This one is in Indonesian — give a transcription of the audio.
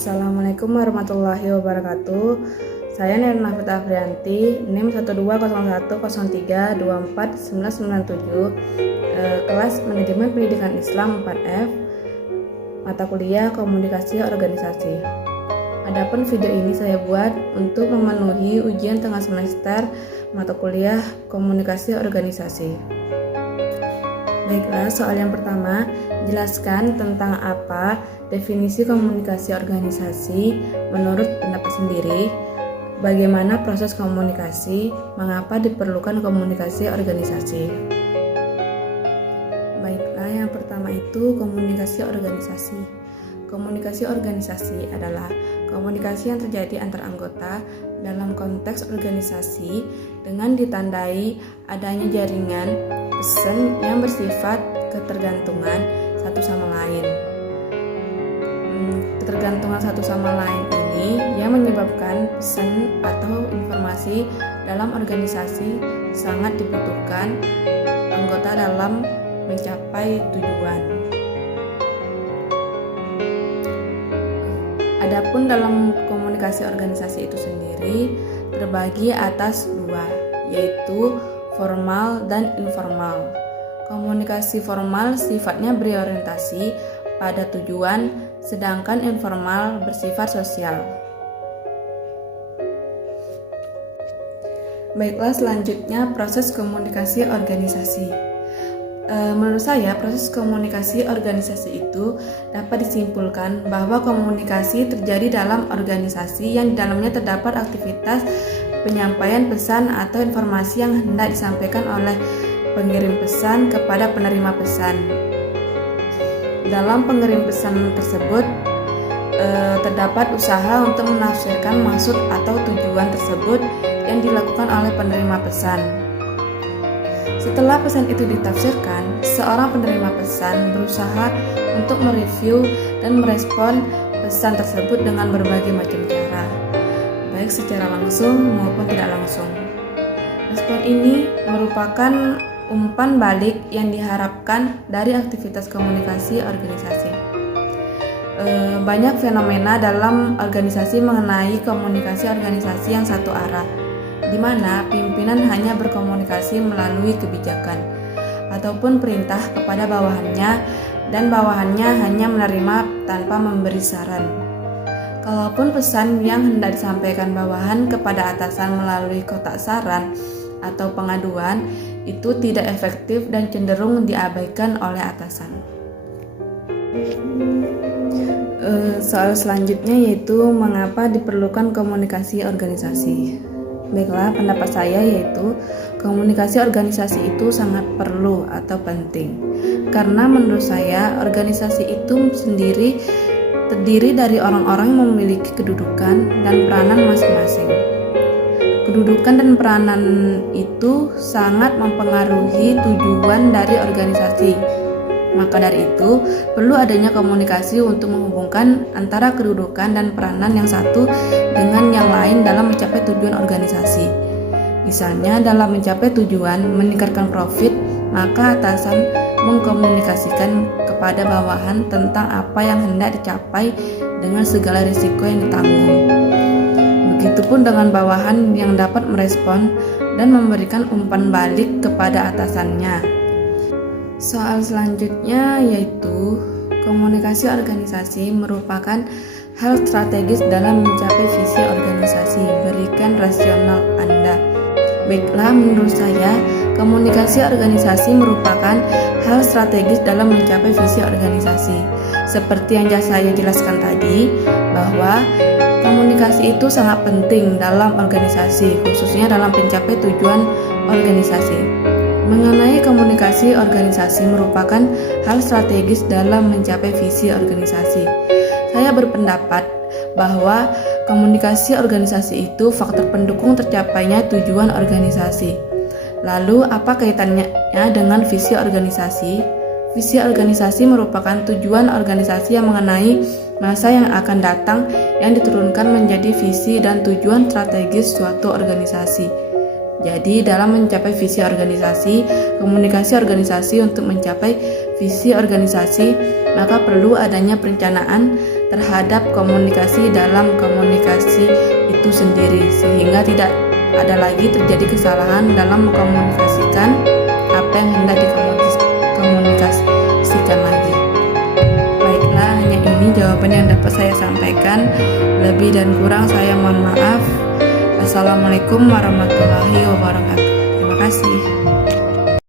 Assalamualaikum warahmatullahi wabarakatuh. Saya Nirna Fita Afrianti, NIM 12010324997, kelas Manajemen Pendidikan Islam 4F, mata kuliah Komunikasi Organisasi. Adapun video ini saya buat untuk memenuhi ujian tengah semester mata kuliah Komunikasi Organisasi. Baiklah, soal yang pertama, jelaskan tentang apa definisi komunikasi organisasi menurut pendapat sendiri, bagaimana proses komunikasi, mengapa diperlukan komunikasi organisasi. Baiklah, yang pertama itu komunikasi organisasi. Komunikasi organisasi adalah komunikasi yang terjadi antar anggota dalam konteks organisasi dengan ditandai adanya jaringan pesan yang bersifat ketergantungan satu sama lain. Ketergantungan satu sama lain ini yang menyebabkan pesan atau informasi dalam organisasi sangat dibutuhkan anggota dalam mencapai tujuan. Adapun dalam komunikasi organisasi itu sendiri terbagi atas dua, yaitu formal dan informal. Komunikasi formal sifatnya berorientasi pada tujuan, sedangkan informal bersifat sosial. Baiklah, selanjutnya proses komunikasi organisasi. Menurut saya, proses komunikasi organisasi itu dapat disimpulkan bahwa komunikasi terjadi dalam organisasi yang di dalamnya terdapat aktivitas penyampaian pesan atau informasi yang hendak disampaikan oleh pengirim pesan kepada penerima pesan. Dalam pengirim pesan tersebut terdapat usaha untuk menafsirkan maksud atau tujuan tersebut yang dilakukan oleh penerima pesan. Setelah pesan itu ditafsirkan, seorang penerima pesan berusaha untuk mereview dan merespon pesan tersebut dengan berbagai macam cara, baik secara langsung maupun tidak langsung. Respon ini merupakan umpan balik yang diharapkan dari aktivitas komunikasi organisasi. Banyak fenomena dalam organisasi mengenai komunikasi organisasi yang satu arah, di mana pimpinan hanya berkomunikasi melalui kebijakan ataupun perintah kepada bawahannya dan bawahannya hanya menerima tanpa memberi saran. Kalaupun pesan yang hendak disampaikan bawahan kepada atasan melalui kotak saran atau pengaduan itu tidak efektif dan cenderung diabaikan oleh atasan. Soal selanjutnya yaitu mengapa diperlukan komunikasi organisasi. Baiklah, pendapat saya yaitu komunikasi organisasi itu sangat perlu atau penting. Karena menurut saya organisasi itu sendiri terdiri dari orang-orang yang memiliki kedudukan dan peranan masing-masing. Kedudukan dan peranan itu sangat mempengaruhi tujuan dari organisasi. Maka dari itu, perlu adanya komunikasi untuk menghubungkan antara kedudukan dan peranan yang satu dengan yang lain dalam mencapai tujuan organisasi. Misalnya, dalam mencapai tujuan meningkatkan profit, maka atasan mengkomunikasikan kepada bawahan tentang apa yang hendak dicapai dengan segala risiko yang ditanggung. Begitupun dengan bawahan yang dapat merespon dan memberikan umpan balik kepada atasannya. Soal selanjutnya yaitu komunikasi organisasi merupakan hal strategis dalam mencapai visi organisasi. Berikan rasional Anda. Baiklah, menurut saya komunikasi organisasi merupakan hal strategis dalam mencapai visi organisasi. Seperti yang saya jelaskan tadi, bahwa komunikasi itu sangat penting dalam organisasi, khususnya dalam mencapai tujuan organisasi. Mengenai komunikasi organisasi merupakan hal strategis dalam mencapai visi organisasi. Saya berpendapat bahwa komunikasi organisasi itu faktor pendukung tercapainya tujuan organisasi. Lalu, apa kaitannya dengan visi organisasi? Visi organisasi merupakan tujuan organisasi yang mengenai masa yang akan datang yang diturunkan menjadi visi dan tujuan strategis suatu organisasi. Jadi, dalam mencapai visi organisasi, komunikasi organisasi untuk mencapai visi organisasi, maka perlu adanya perencanaan terhadap komunikasi dalam komunikasi itu sendiri, sehingga tidak ada lagi terjadi kesalahan dalam mengkomunikasikan apa yang hendak dikomunikasikan lagi. Baiklah, hanya ini jawaban yang dapat saya sampaikan. Lebih dan kurang saya mohon maaf. Assalamualaikum warahmatullahi wabarakatuh. Terima kasih.